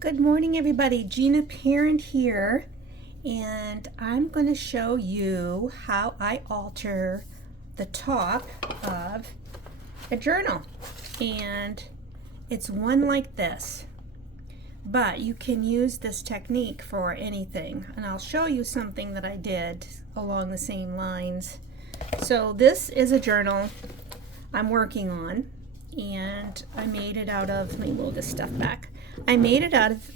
Good morning, everybody. Gina Parent here, and I'm going to show you how I alter the top of a journal. And it's one like this, but you can use this technique for anything. And I'll show you something that I did along the same lines. So this is a journal I'm working on, and I made it out of, let me move this stuff back. I made it out of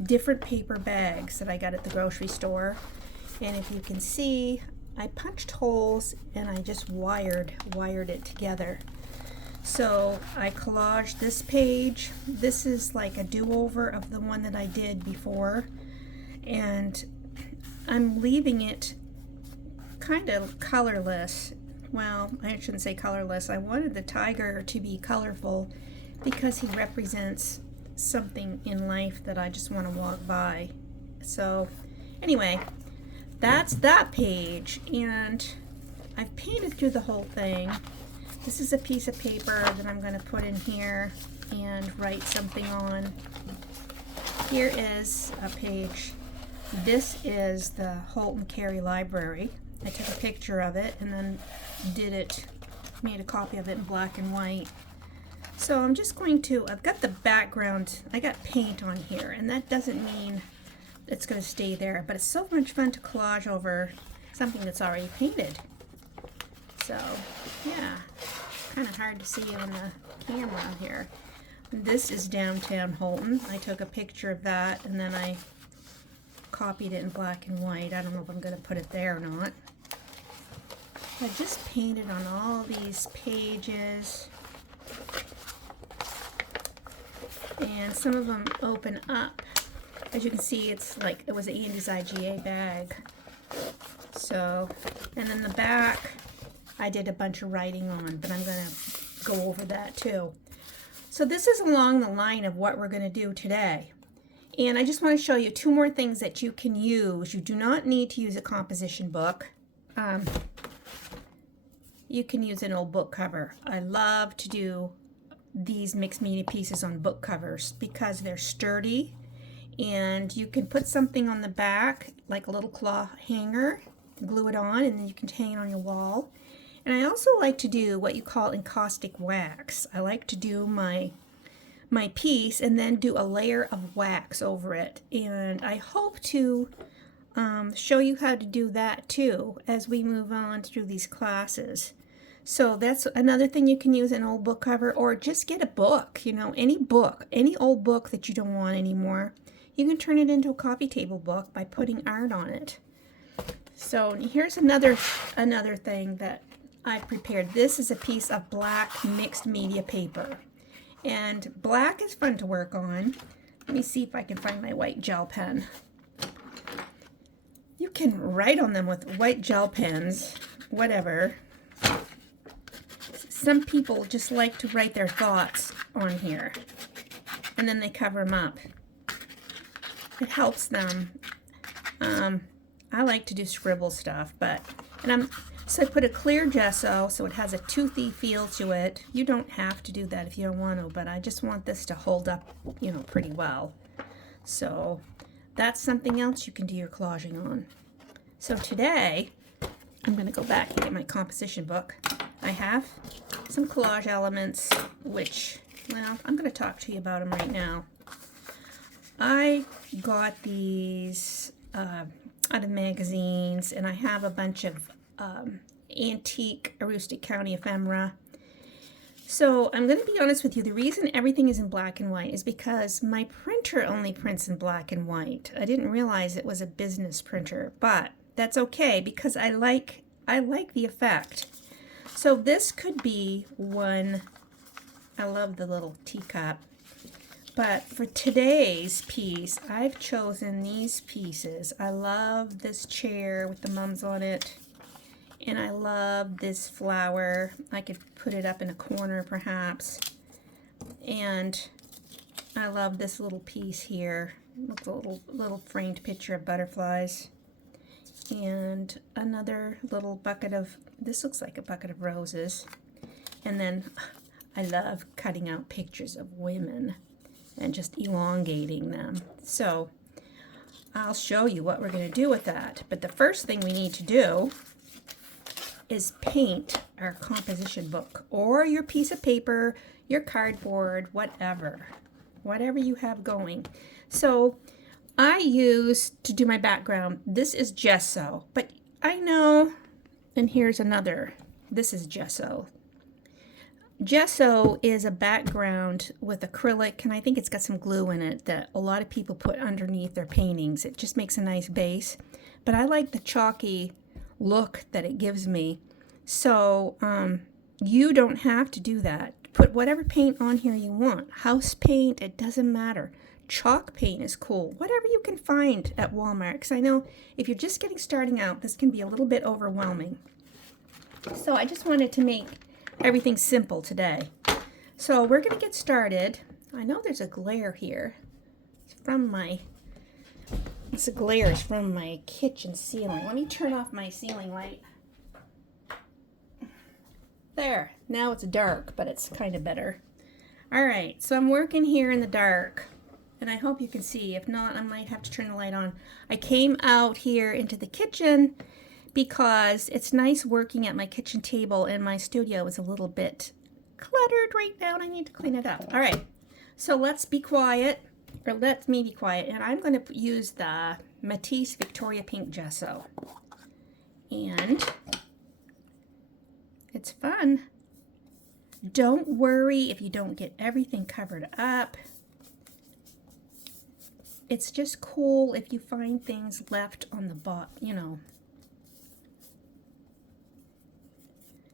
different paper bags that I got at the grocery store. And if you can see, I punched holes and I just wired it together. So I collaged this page. This is like a do-over of the one that I did before. And I'm leaving it kind of colorless. Well, I shouldn't say colorless. I wanted the tiger to be colorful because he represents something in life that I just want to walk by. So anyway, that's that page, and I've painted through the whole thing. This is a piece of paper that I'm going to put in here and write something on. Here is a page. This is the Holton Carey Library. I took a picture of it and then made a copy of it in black and white. So I'm just going to, I've got the background, I got paint on here, and that doesn't mean it's going to stay there, but it's so much fun to collage over something that's already painted. So yeah, kind of hard to see on the camera here. This is downtown Holton. I took a picture of that and then I copied it in black and white. I don't know if I'm going to put it there or not. I just painted on all these pages. And some of them open up. As you can see, it's like it was an Andy's IGA bag. So, and then the back, I did a bunch of writing on, but I'm going to go over that too. So this is along the line of what we're going to do today. And I just want to show you two more things that you can use. You do not need to use a composition book. You can use an old book cover. I love to do these mixed media pieces on book covers because they're sturdy, and you can put something on the back like a little claw hanger, glue it on, and then you can hang it on your wall. And I also like to do what you call encaustic wax. I like to do my piece and then do a layer of wax over it, and I hope to show you how to do that too as we move on through these classes. So that's another thing. You can use an old book cover, or just get a book, any book, any old book that you don't want anymore. You can turn it into a coffee table book by putting art on it. So here's another thing that I prepared. This is a piece of black mixed media paper. And black is fun to work on. Let me see if I can find my white gel pen. You can write on them with white gel pens, whatever. Some people just like to write their thoughts on here, and then they cover them up. It helps them. I like to do scribble stuff, so I put a clear gesso so it has a toothy feel to it. You don't have to do that if you don't want to, but I just want this to hold up, pretty well. So that's something else you can do your collaging on. So today, I'm going to go back and get my composition book. I have some collage elements, which, well, I'm going to talk to you about them right now. I got these out of magazines, and I have a bunch of antique Aroostook County ephemera. So I'm going to be honest with you, the reason everything is in black and white is because my printer only prints in black and white. I didn't realize it was a business printer, but that's okay because I like the effect. So this could be one. I love the little teacup. But for today's piece, I've chosen these pieces. I love this chair with the mums on it. And I love this flower. I could put it up in a corner perhaps. And I love this little piece here. Looks a little framed picture of butterflies. And another little bucket of, this looks like a bucket of roses. And then I love cutting out pictures of women. and just elongating them. So I'll show you what we're going to do with that. But the first thing we need to do is paint our composition book, or your piece of paper, your cardboard, whatever you have going. So I use, to do my background, this is gesso, but I know, and here's another, this is gesso. Gesso is a background with acrylic, and I think it's got some glue in it that a lot of people put underneath their paintings. It just makes a nice base, but I like the chalky look that it gives me. So you don't have to do that. Put whatever paint on here you want. House paint, it doesn't matter. Chalk paint is cool. Whatever you can find at Walmart, because I know if you're just starting out, this can be a little bit overwhelming. So I just wanted to make everything simple today. So we're going to get started. I know there's a glare here. It's a glare from my kitchen ceiling. Let me turn off my ceiling light. There, now it's dark, but it's kind of better. All right, so I'm working here in the dark, and I hope you can see. If not, I might have to turn the light on. I came out here into the kitchen because it's nice working at my kitchen table, and my studio is a little bit cluttered right now, and I need to clean it up. All right, so let's be quiet, or let me be quiet, and I'm going to use the Matisse Victoria Pink Gesso. And it's fun. Don't worry if you don't get everything covered up. It's just cool if you find things left on the bottom, you know.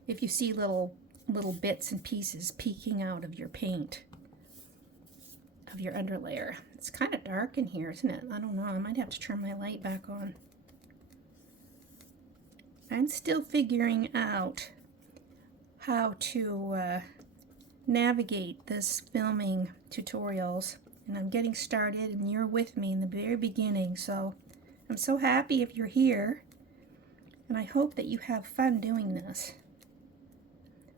If you see little bits and pieces peeking out of your paint, of your underlayer. It's kind of dark in here, isn't it? I don't know. I might have to turn my light back on. I'm still figuring out how to navigate this filming tutorials, and I'm getting started, and you're with me in the very beginning, so I'm so happy if you're here, and I hope that you have fun doing this.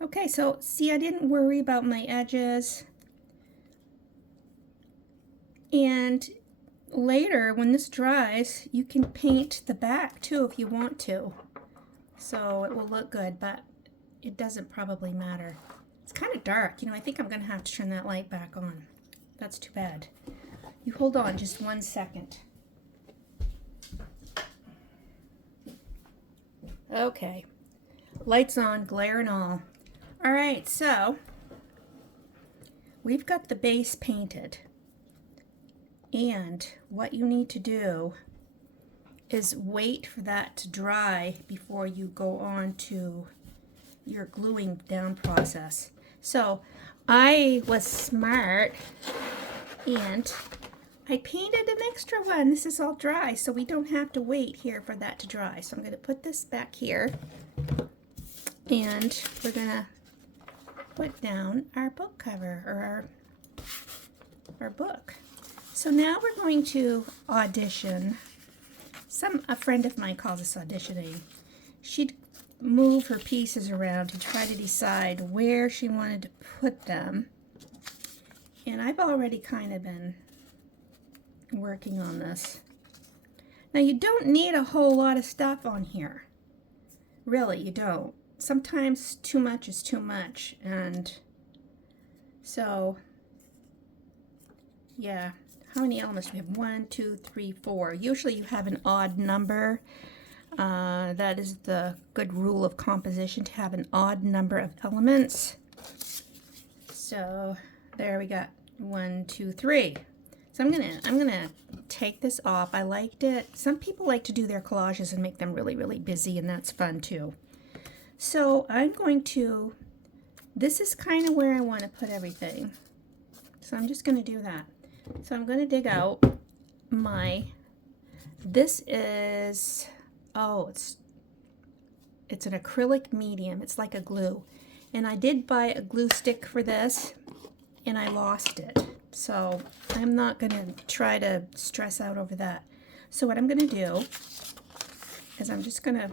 Okay, so see, I didn't worry about my edges, and later when this dries you can paint the back too if you want to, so it will look good, but it doesn't probably matter. It's kind of dark, you know. I think I'm gonna have to turn that light back on. That's too bad. You hold on just 1 second. Okay, lights on, glare and all. All right, so we've got the base painted, and what you need to do is wait for that to dry before you go on to your gluing down process. So I was smart and I painted an extra one. This is all dry, so we don't have to wait here for that to dry. So I'm going to put this back here, and we're going to put down our book cover, or our book. So now we're going to audition. A friend of mine calls this auditioning. She'd move her pieces around to try to decide where she wanted to put them. And I've already kind of been working on this. Now you don't need a whole lot of stuff on here. Really, you don't. Sometimes too much is too much, and so yeah. How many elements do we have? 1, 2, 3, 4. Usually you have an odd number. That is the good rule of composition, to have an odd number of elements. So there we got 1, 2, 3. So I'm gonna take this off. I liked it. Some people like to do their collages and make them really, really busy, and that's fun too. So I'm going to, this is kind of where I want to put everything. So I'm just going to do that. So I'm going to dig out my, this is, oh, it's an acrylic medium. It's like a glue. And I did buy a glue stick for this, and I lost it. So I'm not going to try to stress out over that. So what I'm going to do is I'm just going to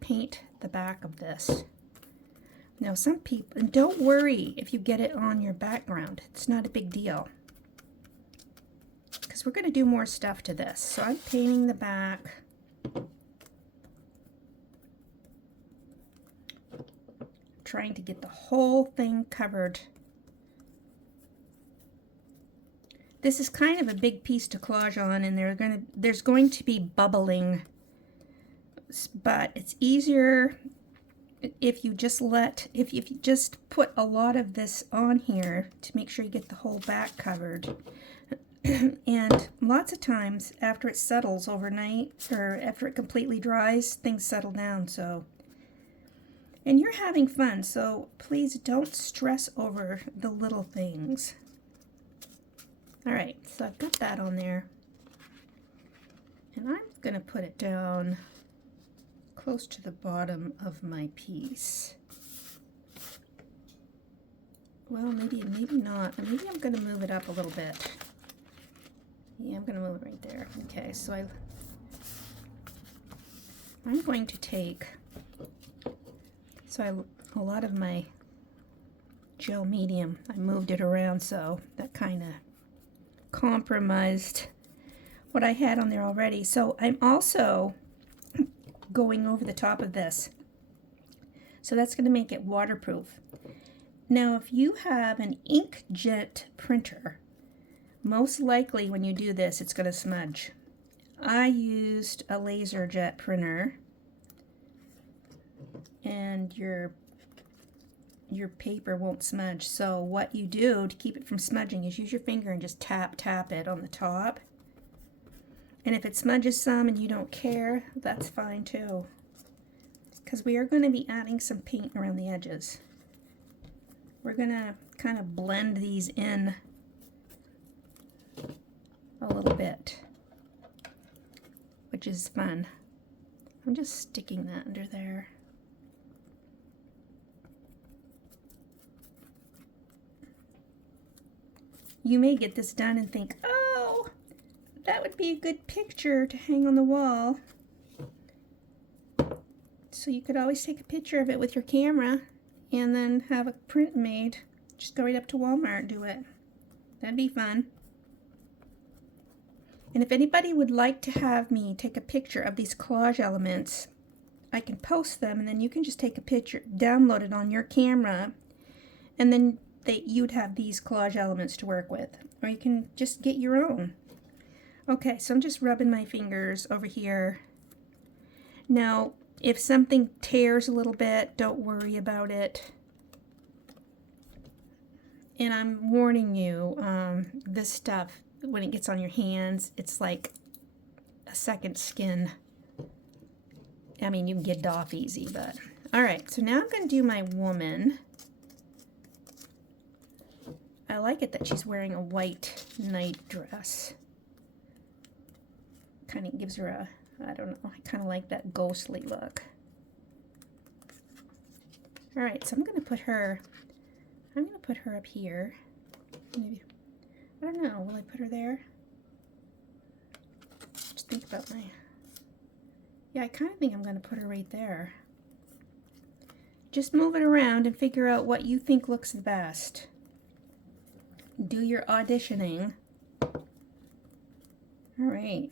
paint the back of this. Now some people, and don't worry if you get it on your background. It's not a big deal. we're going to do more stuff to this. So I'm painting the back. Trying to get the whole thing covered. This is kind of a big piece to collage on, and there's going to be bubbling, but it's easier if you just put a lot of this on here to make sure you get the whole back covered. And lots of times after it settles overnight, or after it completely dries, things settle down. So, and you're having fun, so please don't stress over the little things. All right, so I've got that on there, and I'm gonna put it down close to the bottom of my piece. Well, maybe not. Maybe I'm gonna move it up a little bit. Yeah, I'm gonna move it right there. Okay, so I'm going to take, a lot of my gel medium, I moved it around, so that kind of compromised what I had on there already. So I'm also going over the top of this. So that's going to make it waterproof. Now, if you have an inkjet printer, most likely when you do this, it's going to smudge. I used a laser jet printer, and your paper won't smudge. So what you do to keep it from smudging is use your finger and just tap it on the top. And if it smudges some and you don't care, that's fine too, because we are going to be adding some paint around the edges. We're going to kind of blend these in a little bit, which is fun. I'm just sticking that under there. You may get this done and think, oh, that would be a good picture to hang on the wall. So you could always take a picture of it with your camera and then have a print made. Just go right up to Walmart and do it. That'd be fun. And if anybody would like to have me take a picture of these collage elements, I can post them, and then you can just take a picture, download it on your camera, and then you'd have these collage elements to work with. Or you can just get your own. Okay, so I'm just rubbing my fingers over here. Now, if something tears a little bit, don't worry about it. And I'm warning you, this stuff, when it gets on your hands, it's like a second skin. I mean, you can get it off easy, but... Alright, so now I'm going to do my woman. I like it that she's wearing a white night dress. Kind of gives her a, I don't know, I kind of like that ghostly look. Alright, so I'm going to put her up here. Maybe, I don't know, will I put her there? Just think about yeah, I kind of think I'm going to put her right there. Just move it around and figure out what you think looks the best. Do your auditioning. Alright.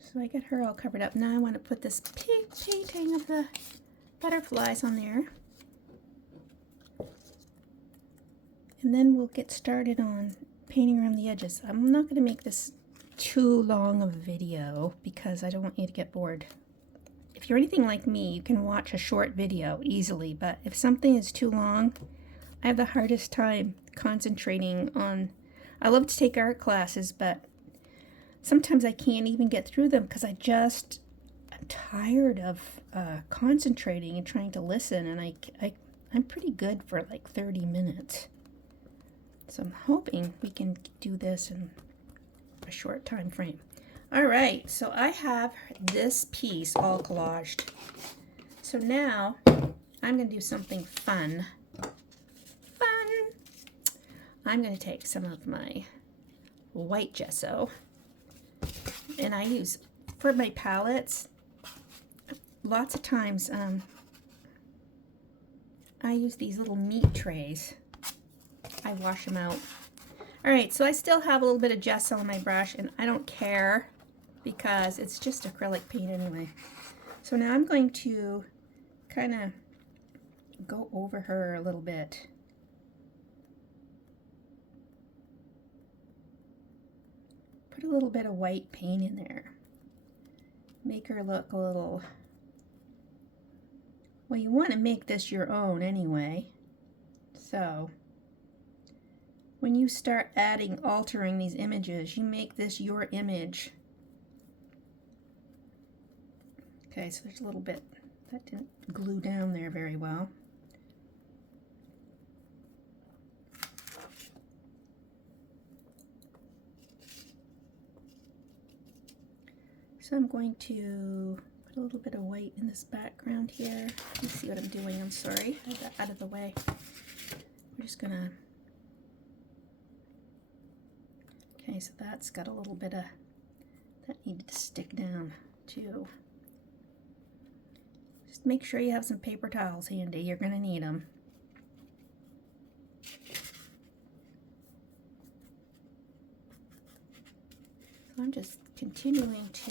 So I got her all covered up. Now I want to put this pink painting of the butterflies on there. And then we'll get started on painting around the edges. I'm not going to make this too long of a video because I don't want you to get bored. If you're anything like me, you can watch a short video easily, but if something is too long, I have the hardest time concentrating on... I love to take art classes, but sometimes I can't even get through them because I'm tired of concentrating and trying to listen, and I'm pretty good for like 30 minutes. So I'm hoping we can do this in a short time frame. Alright, so I have this piece all collaged. So now I'm going to do something fun. I'm going to take some of my white gesso, and I use, for my palettes, lots of times I use these little meat trays. I wash them out. All right, so I still have a little bit of gesso on my brush, and I don't care because it's just acrylic paint anyway. So now I'm going to kind of go over her a little bit. Put a little bit of white paint in there. Make her look a little, well, you want to make this your own anyway. So when you start altering these images, you make this your image. Okay, so there's a little bit, that didn't glue down there very well. So I'm going to put a little bit of white in this background here. You see what I'm doing, I'm sorry. I got that out of the way. We're just gonna, okay, so that's got a little bit of, that needed to stick down too. Just make sure you have some paper towels handy, you're gonna need them. So I'm just continuing to,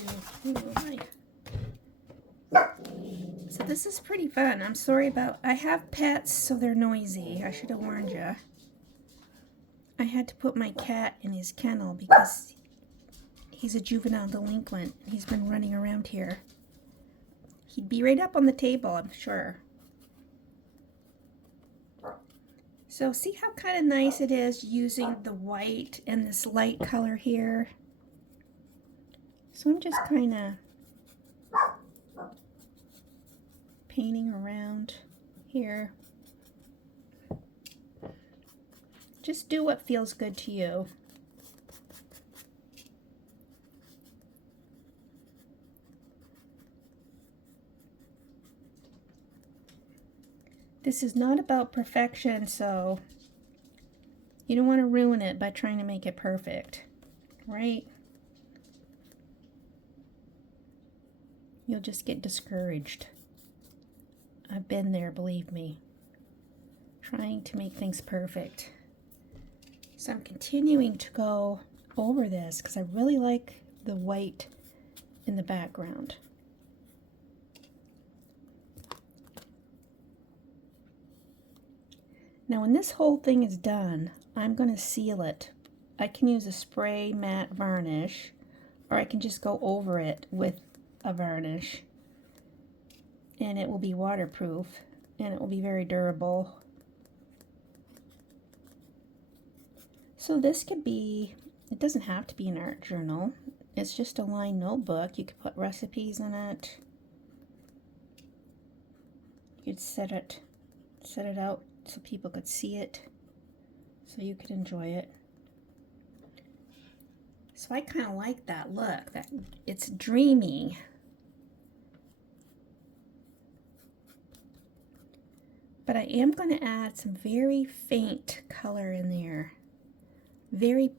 so this is pretty fun. I'm sorry about, I have pets, so they're noisy. I should have warned you. I had to put my cat in his kennel because he's a juvenile delinquent. He's been running around here. He'd be right up on the table, I'm sure. So see how kind of nice it is using the white and this light color here? So I'm just kind of painting around here. Just do what feels good to you. This is not about perfection, so you don't want to ruin it by trying to make it perfect, right? You'll just get discouraged. I've been there, believe me, trying to make things perfect. So I'm continuing to go over this because I really like the white in the background. Now when this whole thing is done, I'm going to seal it. I can use a spray matte varnish, or I can just go over it with a varnish, and it will be waterproof and it will be very durable. So this could be, it doesn't have to be an art journal, it's just a lined notebook. You could put recipes in it. You could set it out so people could see it, so you could enjoy it. So I kind of like that look, that it's dreamy. But I am going to add some very faint color in there. Very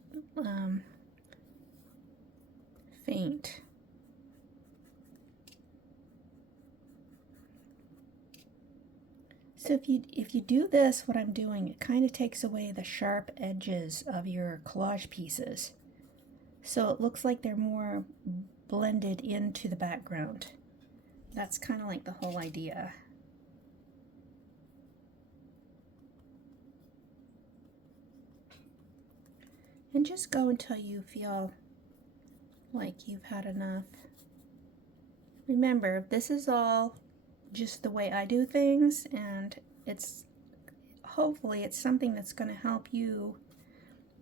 faint. So if you do this, what I'm doing, it kind of takes away the sharp edges of your collage pieces. So it looks like they're more blended into the background. That's kind of like the whole idea. And just go until you feel like you've had enough. Remember, this is all just the way I do things, and it's hopefully it's something that's going to help you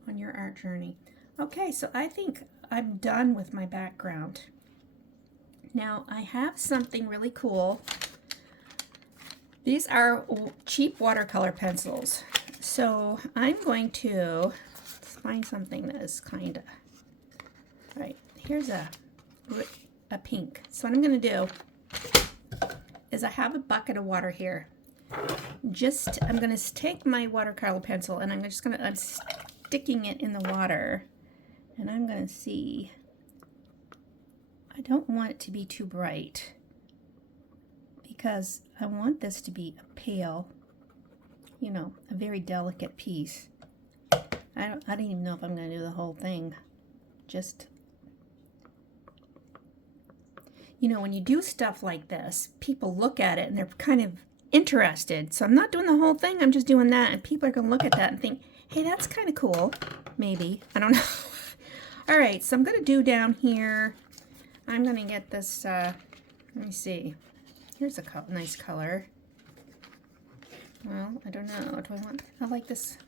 on your art journey. Okay, so I think I'm done with my background. Now I have something really cool. These are cheap watercolor pencils. So I'm going to find something that is kind of, right, here's a pink. So what I'm going to do is I have a bucket of water here. I'm going to take my watercolor pencil and I'm sticking it in the water, and I'm going to see, I don't want it to be too bright because I want this to be a pale, you know, a very delicate piece. I don't even know if I'm going to do the whole thing. Just, you know, when you do stuff like this, people look at it and they're kind of interested. So I'm not doing the whole thing. I'm just doing that. And people are going to look at that and think, hey, that's kind of cool. Maybe. I don't know. All right. So I'm going to do down here. I'm going to get this, let me see. Here's a nice color. Well, I don't know. Do I want, I like this.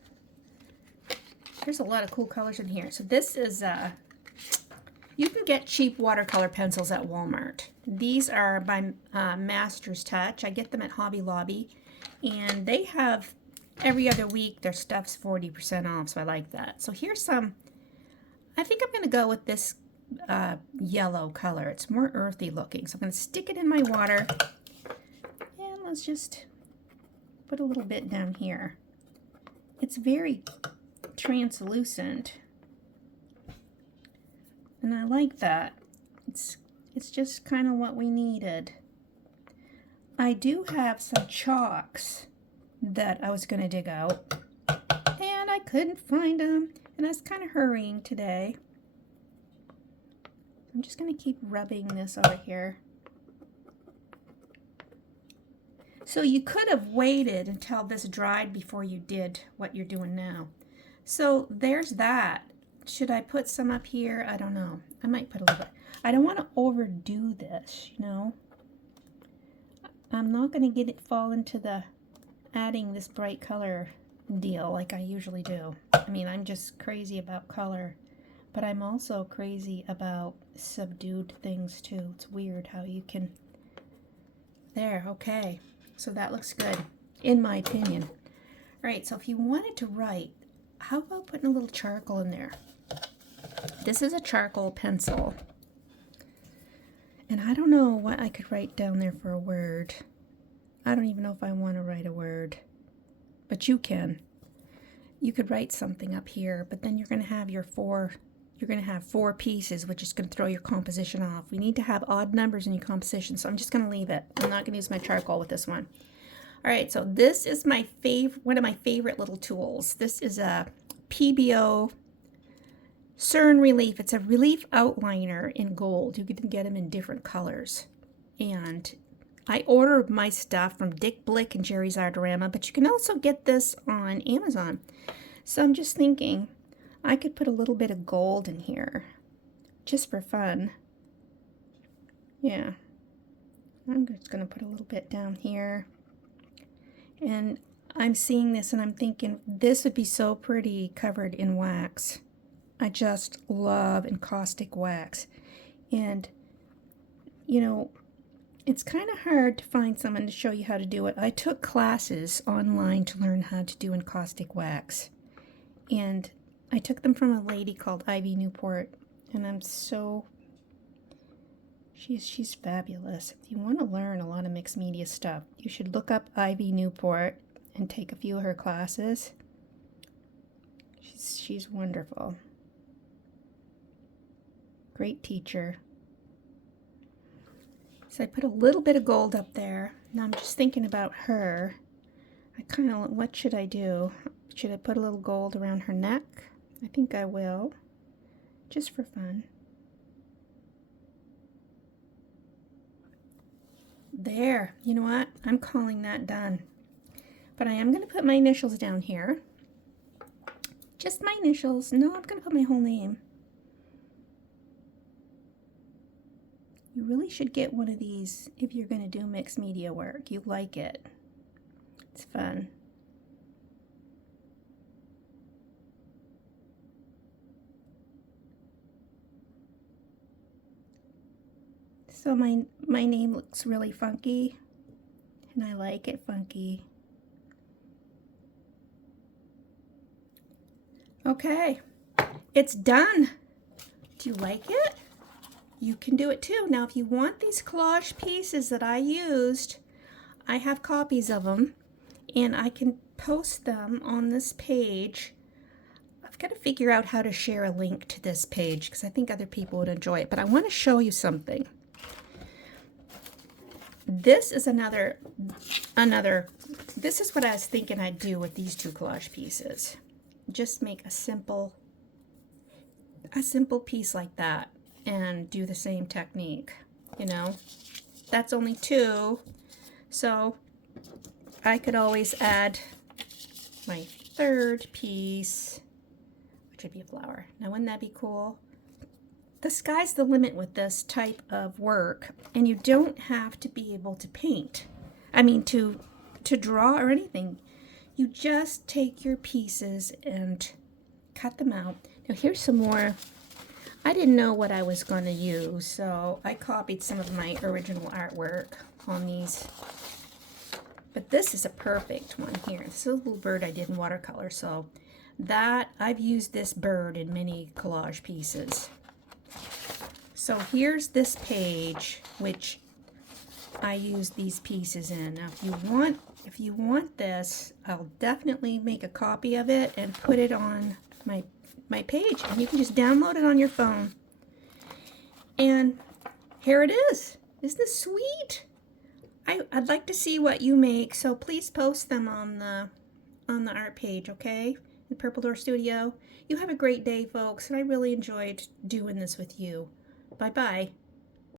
There's a lot of cool colors in here. So this is, you can get cheap watercolor pencils at Walmart. These are by Master's Touch. I get them at Hobby Lobby. And they have, every other week, their stuff's 40% off, so I like that. So here's some, I think I'm going to go with this yellow color. It's more earthy looking. So I'm going to stick it in my water. And let's just put a little bit down here. It's very translucent. And I like that. It's just kind of what we needed. I do have some chalks that I was going to dig out. And I couldn't find them. And I was kind of hurrying today. I'm just going to keep rubbing this over here. So you could have waited until this dried before you did what you're doing now. So there's that. Should I put some up here? I don't know. I might put a little bit. I don't want to overdo this, you know. I'm not going to get it fall into the adding this bright color deal like I usually do. I mean, I'm just crazy about color, but I'm also crazy about subdued things too. It's weird how you can... There, okay. So that looks good, in my opinion. All right, so if you wanted to write, how about putting a little charcoal in there? This is a charcoal pencil. And I don't know what I could write down there for a word. I don't even know if I want to write a word. But you can. You could write something up here, but then you're going to have your four pieces, which is going to throw your composition off. We need to have odd numbers in your composition, so I'm just going to leave it. I'm not going to use my charcoal with this one. All right, so this is my one of my favorite little tools. This is a PBO CERN Relief. It's a relief outliner in gold. You can get them in different colors. And I order my stuff from Dick Blick and Jerry's Artorama, but you can also get this on Amazon. So I'm just thinking I could put a little bit of gold in here just for fun. Yeah. I'm just going to put a little bit down here. And I'm seeing this and I'm thinking this would be so pretty covered in wax. I just love encaustic wax. And, you know, it's kind of hard to find someone to show you how to do it. I took classes online to learn how to do encaustic wax. And I took them from a lady called Ivy Newport. And I'm so... She's fabulous. If you want to learn a lot of mixed media stuff, you should look up Ivy Newport and take a few of her classes. She's wonderful. Great teacher. So I put a little bit of gold up there. Now I'm just thinking about her. What should I do? Should I put a little gold around her neck? I think I will, just for fun. There, you know what? I'm calling that done. But I am going to put my initials down here. Just my initials. No, I'm going to put my whole name. You really should get one of these if you're going to do mixed media work. You like it. It's fun. So my name looks really funky, and I like it funky. Okay, it's done. Do you like it? You can do it too. Now, if you want these collage pieces that I used, I have copies of them, and I can post them on this page. I've got to figure out how to share a link to this page because I think other people would enjoy it, but I want to show you something. This is this is what I was thinking I'd do with these two collage pieces. just make a simple piece like that and do the same technique, you know. That's only 2, so I could always add my 3rd piece, which would be a flower. Now, wouldn't that be cool? The sky's the limit with this type of work, and you don't have to be able to paint. I mean, to draw or anything. You just take your pieces and cut them out. Now, here's some more. I didn't know what I was going to use, so I copied some of my original artwork on these. But this is a perfect one here. This is a little bird I did in watercolor, so that I've used this bird in many collage pieces. So here's this page, which I use these pieces in. Now, if you want this, I'll definitely make a copy of it and put it on my page, and you can just download it on your phone. And here it is. Isn't this sweet? I'd like to see what you make, so please post them on the art page, okay? The Purple Door Studio. You have a great day, folks, and I really enjoyed doing this with you. Bye-bye.